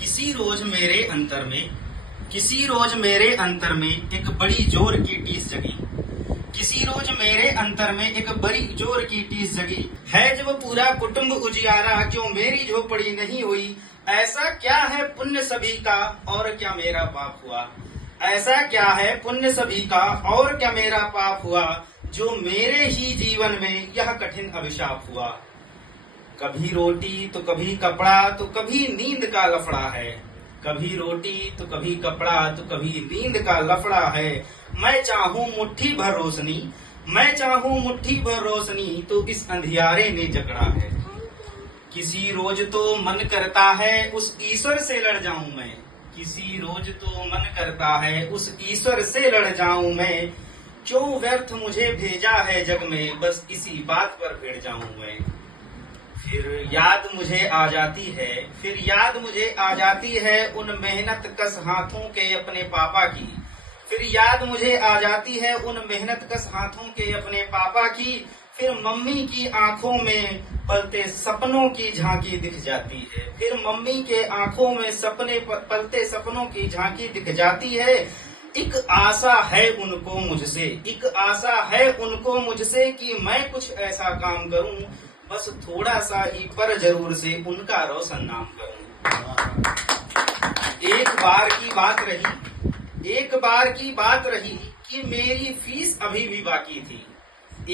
किसी रोज मेरे अंतर में एक बड़ी जोर की टीस जगी। किसी रोज मेरे अंतर में एक बड़ी जोर की टीस जगी। है जब पूरा कुटुंब उजियारा, क्यों मेरी झोपड़ी नहीं हुई। ऐसा क्या है पुण्य सभी का, और क्या मेरा पाप हुआ। ऐसा क्या है पुण्य सभी का, और क्या मेरा पाप हुआ, जो मेरे ही जीवन में यह कठिन अभिशाप हुआ। कभी रोटी तो कभी कपड़ा तो कभी नींद का लफड़ा है। कभी रोटी तो कभी कपड़ा तो कभी नींद का लफड़ा है। मैं चाहूं मुट्ठी भर रोशनी, मैं चाहूं मुट्ठी भर रोशनी, तो इस अंधियारे ने जकड़ा है। किसी रोज तो मन करता है उस ईश्वर से लड़ जाऊं मैं। किसी रोज तो मन करता है उस ईश्वर से लड़ जाऊं मैं। क्यों व्यर्थ मुझे भेजा है जग में, बस इसी बात पर भिड़ जाऊं मैं। फिर याद मुझे आ जाती है उन मेहनत कस हाथों के अपने पापा की। फिर याद मुझे आ जाती है उन मेहनत कस हाथों के अपने पापा की। फिर मम्मी की आंखों में पलते सपनों की झांकी दिख जाती है। फिर मम्मी के आंखों में पलते सपनों की झांकी दिख जाती है। एक आशा है उनको मुझसे कि मैं कुछ ऐसा काम करूं, बस थोड़ा सा ही पर जरूर से उनका रोशन नाम करूं। एक बार की बात रही कि मेरी फीस अभी भी बाकी थी।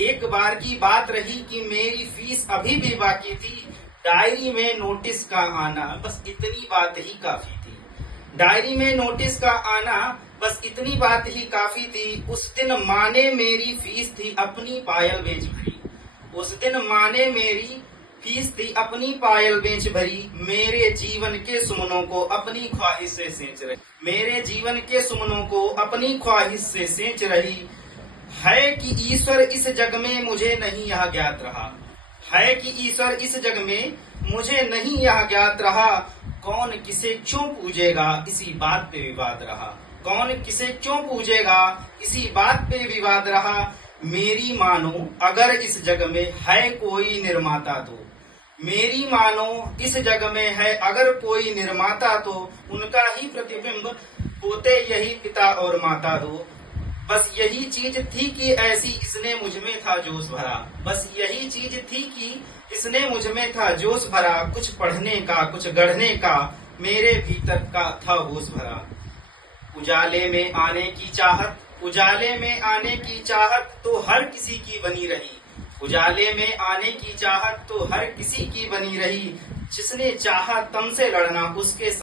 एक बार की बात रही कि मेरी फीस अभी भी बाकी थी। डायरी में नोटिस का आना, बस इतनी बात ही काफी थी। डायरी में नोटिस का आना, बस इतनी बात ही काफी थी। उस दिन माँ ने मेरी फीस थी अपनी पायल बेच भरी। उस दिन माँ ने मेरी फीस थी अपनी पायल बेच भरी। मेरे जीवन के सुमनों को अपनी ख्वाहिश से सेंच रही। मेरे जीवन के सुमनों को अपनी ख्वाहिश से सेंच रही। है कि ईश्वर इस जग में मुझे नहीं यह ज्ञात रहा। है कि ईश्वर इस जग में मुझे नहीं यह ज्ञात रहा। कौन किसे क्यों पूजेगा, इसी बात पे विवाद रहा। कौन किसे क्यों पूजेगा, इसी बात पे विवाद रहा। मेरी मानो अगर इस जग में है कोई निर्माता तो, मेरी मानो इस जग में है अगर कोई निर्माता तो, उनका ही प्रतिबिंब होते यही पिता और माता दो। बस यही चीज थी कि ऐसी इसने मुझ में था जोश भरा। बस यही चीज थी कि इसने मुझ में था जोश भरा। कुछ पढ़ने का कुछ गढ़ने का मेरे भीतर का था होश भरा। उजाले में आने की चाहत तो हर किसी की बनी रही। उजाले में आने की चाहत तो हर किसी की बनी रही। जिसने चाहा तम से लड़ना उसके